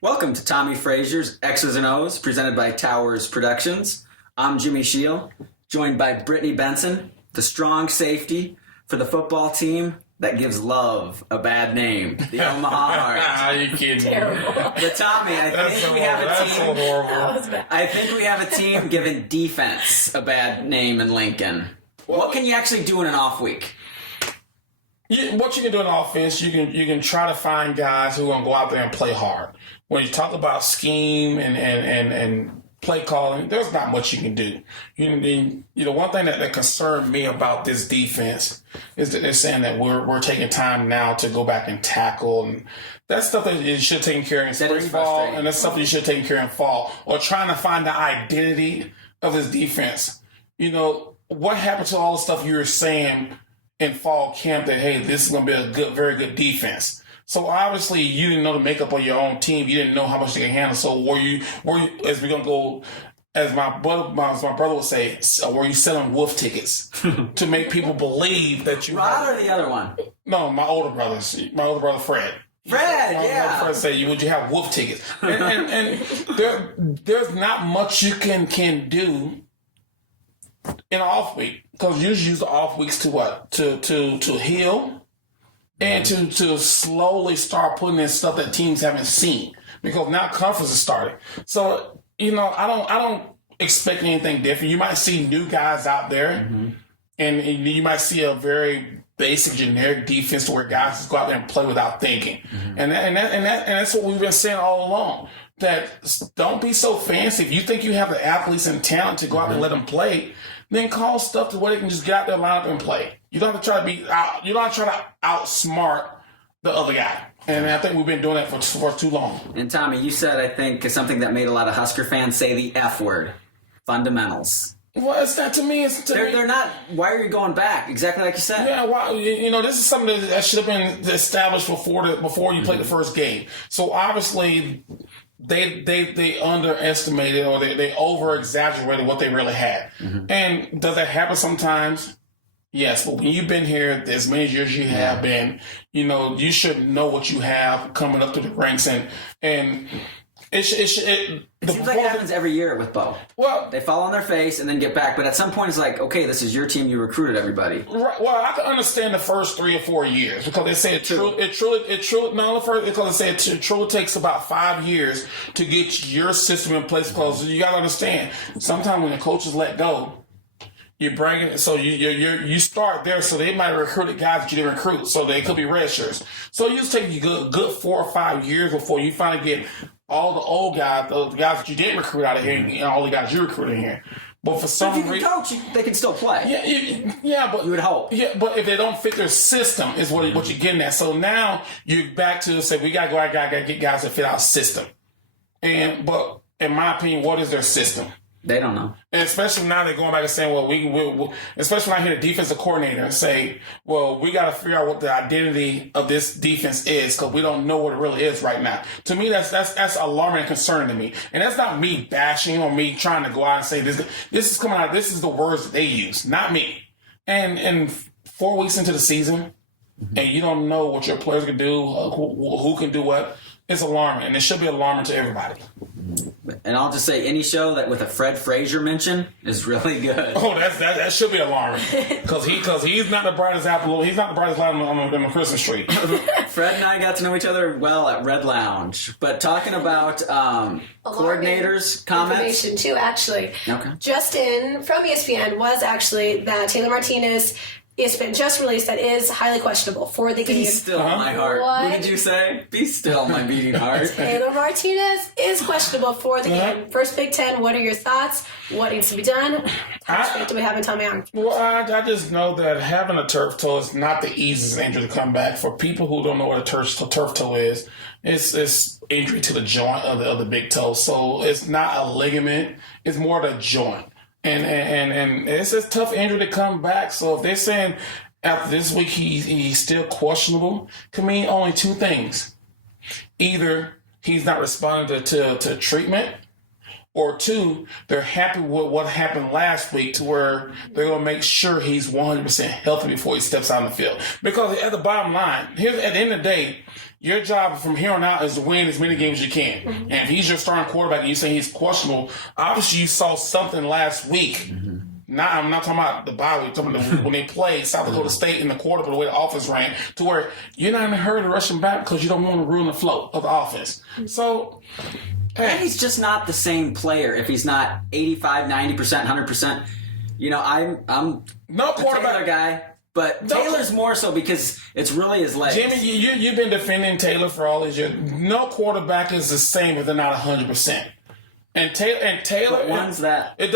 Welcome to Tommie Frazier's X's and Os, presented by Towers Productions. I'm Jimmy Shield, joined by Brittany Benson, the strong safety for the football team that gives love a bad name, the Omaha Heart. Are you kidding me? The Tommie, I think we have a team giving defense a bad name in Lincoln. What can you actually do in an off week? What you can do in offense, you can try to find guys who are going to go out there and play hard. When you talk about scheme and play calling, there's not much you can do. One thing that concerned me about this defense is that they're saying that we're taking time now to go back and tackle, and that's stuff that you should have taken care of in spring ball, and that's something you should have taken care of in fall, or trying to find the identity of this defense. What happened to all the stuff you were saying in fall camp that, hey, this is going to be a very good defense? So obviously you didn't know the makeup of your own team. You didn't know how much they can handle. So were you as we're going to go, as my brother would say, were you selling wolf tickets to make people believe that you Rod or the other one? No, my older brother, Fred. Yeah. Fred said, would you have wolf tickets? And there's not much you can do in an off week, because you use the off weeks to what? To heal and to slowly start putting in stuff that teams haven't seen, because now conference is starting. So I don't expect anything different. You might see new guys out there, and you might see a very basic generic defense to where guys just go out there and play without thinking, and that's what we've been saying all along. That don't be so fancy. If you think you have the athletes and talent to go out and let them play, then call stuff to where they can just get out there, line up, and play. You don't have to try to you don't have to try to outsmart the other guy. And I think we've been doing that for too long. And Tommie, you said, I think, something that made a lot of Husker fans say the F word: fundamentals. Well, it's not to me. They're not. Why are you going back? Exactly like you said. Yeah, this is something that should have been established before you played the first game. So obviously, they underestimated, or they over-exaggerated what they really had. And does that happen sometimes? Yes, but when you've been here as many years you have been, you should know what you have coming up through the ranks, and it seems like it happens every year with Bo. Well, they fall on their face and then get back, but at some point it's like, okay, this is your team. You recruited everybody. Right. Well, I can understand the first 3 or 4 years, because they say it truly takes about 5 years to get your system in place. Because you got to understand, sometimes when the coaches let go, you bring it, so you start there, so they might have recruited guys that you didn't recruit, so they could be red shirts. So you just take you good 4 or 5 years before you finally get all the old guys, the guys that you didn't recruit out of here, and all the guys you recruited in here. But for some reason, if you can coach, they can still play. Yeah, but you would hope. Yeah, but if they don't fit their system, is what you're getting at. So now you're back to say we gotta get guys that fit our system. But in my opinion, what is their system? They don't know. And especially now they're going back and saying, well, especially when I hear the defensive coordinator and say, well, we got to figure out what the identity of this defense is, because we don't know what it really is right now. To me, that's alarming and concerning to me. And that's not me bashing or me trying to go out and say this is coming out. This is the words that they use, not me. And 4 weeks into the season, and you don't know what your players can do, who can do what. It's alarming, and it should be alarming to everybody. And I'll just say, any show that with a Fred Frazier mention is really good. Oh, that should be alarming, because he's not the brightest apple. He's not the brightest light on the Christmas tree. Fred and I got to know each other well at Red Lounge. But talking about coordinators' comments, information too, actually. Okay. Justin from ESPN was actually that Taylor Martinez. ESPN just released that is highly questionable for the game. Be still, my heart. What did you say? Be still, my beating heart. Taylor Martinez is questionable for the game. First Big Ten, what are your thoughts? What needs to be done? How much faith do we have in Tommy Young? Well, I just know that having a turf toe is not the easiest injury to come back. For people who don't know what a turf toe is, it's injury to the joint of the big toe. So it's not a ligament. It's more the joint. And it's a tough injury to come back. So if they're saying after this week he's still questionable, can mean only 2 things. Either he's not responding to treatment, or 2, they're happy with what happened last week, to where they're going to make sure he's 100% healthy before he steps out on the field. Because at the bottom line, at the end of the day, Your job from here on out is to win as many games as you can. Mm-hmm. And if he's your starting quarterback and you say he's questionable, obviously you saw something last week. Mm-hmm. Now, I'm not talking about the bye week. I'm talking about when they played South Dakota State in the quarter, but the way the offense ran, to where you're not in a hurry to rush him back because you don't want to ruin the flow of the offense. So, and he's just not the same player if he's not 85, 90%, 100%. You know, I'm no quarterback Taylor guy, but Taylor's more so because it's really his legs. Jimmy, you've been defending Taylor for all these years. No quarterback is the same if they're not 100%. And Taylor, but one's that it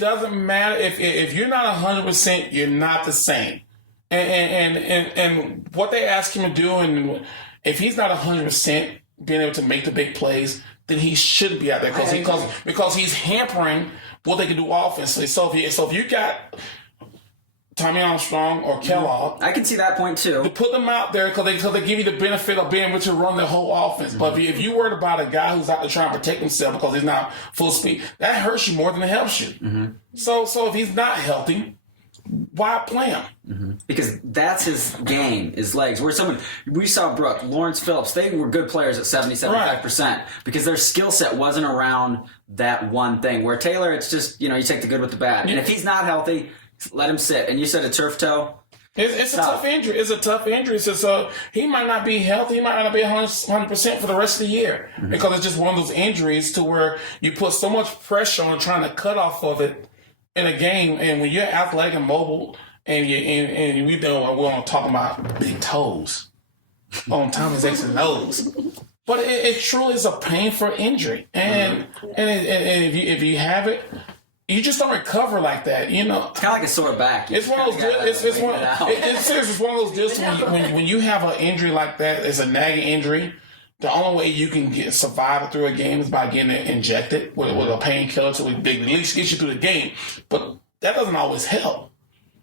doesn't matter if you're not 100%, you're not the same. And what they ask him to do, and if he's not 100%, being able to make the big plays, then he shouldn't be out there because he's hampering what they can do offensively. So if you got Tommy Armstrong or Kellogg, I can see that point too. To put them out there because they give you the benefit of being able to run the whole offense. Mm-hmm. But if you're worried about a guy who's out there trying to protect himself because he's not full speed, that hurts you more than it helps you. Mm-hmm. So if he's not healthy, why play him? Mm-hmm. Because that's his game, his legs. We saw Brooke, Lawrence Phillips, they were good players at 70-75% because their skill set wasn't around that one thing. Where Taylor, it's just, you take the good with the bad. And if he's not healthy, let him sit. And you said a turf toe? It's a tough injury. It's a tough injury. So he might not be healthy. He might not be 100% for the rest of the year because it's just one of those injuries to where you put so much pressure on trying to cut off of it in a game. And when you're athletic and mobile and we want to talk about big toes on Tommie Xs Os. But it truly is a painful injury. And if you have it, you just don't recover like that, It's kind of like a sore back. It's one of those deals. It's one of those deals when you have an injury like that, it's a nagging injury. The only way you can survive it through a game is by getting it injected with a painkiller to at least get you through the game. But that doesn't always help.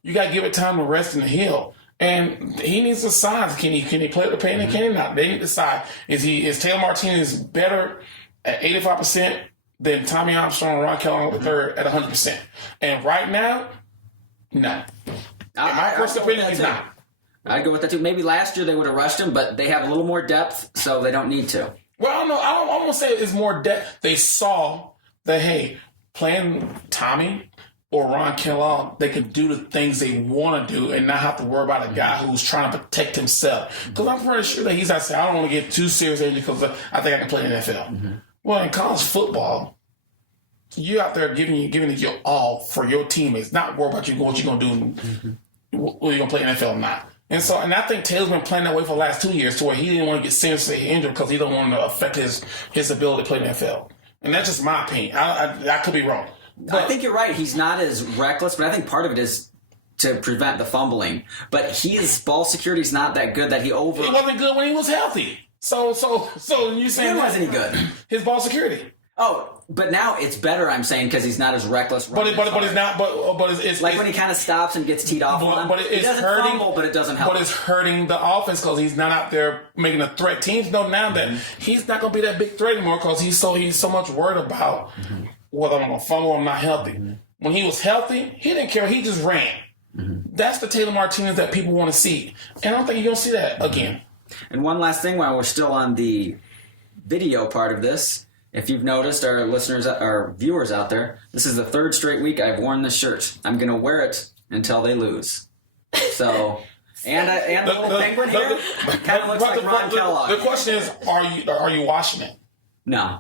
You got to give it time to rest and heal. And he needs the signs. Can he play with the pain and can he not? They need to decide. Is Taylor Martinez better at 85%? Than Tommy Armstrong and Ron Kellogg III at 100%. And right now, no. In my first opinion, he's not. I'd go with that too. Maybe last year they would have rushed him, but they have a little more depth, so they don't need to. Well, I don't know. I don't want to say it's more depth. They saw that, hey, playing Tommy or Ron Kellogg, they can do the things they want to do and not have to worry about a guy who's trying to protect himself. Because I'm pretty sure that he's not saying, I don't want to get too serious because I think I can play in the NFL. Mm-hmm. Well, in college football, you out there giving it your all for your teammates, not worry about what you're going to do, whether you're going to play NFL or not. And I think Taylor's been playing that way for the last 2 years to where he didn't want to get seriously injured because he don't want to affect his ability to play in the NFL. And that's just my opinion. I could be wrong. But I think you're right. He's not as reckless, but I think part of it is to prevent the fumbling. But his ball security is not that good that he wasn't good when he was healthy. So you saying he wasn't any good. His ball security. Oh, but now it's better. I'm saying because he's not as reckless. But it's not. But it's like when he kind of stops and gets teed off. But it doesn't fumble, but it doesn't help. But it's hurting the offense because he's not out there making a threat. Teams know now that he's not going to be that big threat anymore because he's so much worried about whether I'm going to fumble or I'm not healthy. When he was healthy, he didn't care. He just ran. That's the Taylor Martinez that people want to see, and I don't think you're going to see that again. And one last thing while we're still on the video part of this, if you've noticed, our listeners, our viewers out there, this is the third straight week I've worn this shirt. I'm going to wear it until they lose. So, and the little penguin here kind of looks like Ron Kellogg. The question is, are you washing it? No.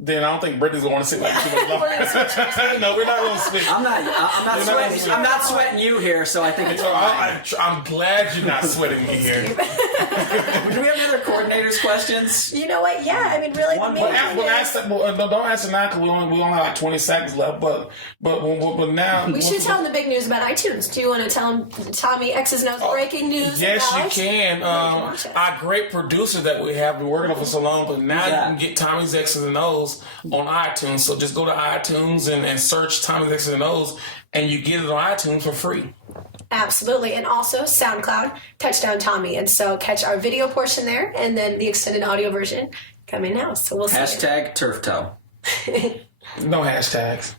Then I don't think Brittany's going to sit like too much longer. No, we're not going to switch. I'm not sweating you here, so I think it's fine. I'm glad you're not sweating me here. Do we have any other coordinators' questions? You know what? Yeah, I mean, really. Don't answer now because we only have like 20 seconds left. But now we should tell them the big news about iTunes. Do you want to tell them Tommie Xs Os breaking news? Yes, you can. Our great producer that we have been working on for so long, but now you can get Tommie Xs Os on iTunes. So just go to iTunes and search Tommie Xs Os, and you get it on iTunes for free. Absolutely. And also SoundCloud, Touchdown Tommie. And so catch our video portion there and then the extended audio version coming now. So we'll see. #TurfToe. No hashtags.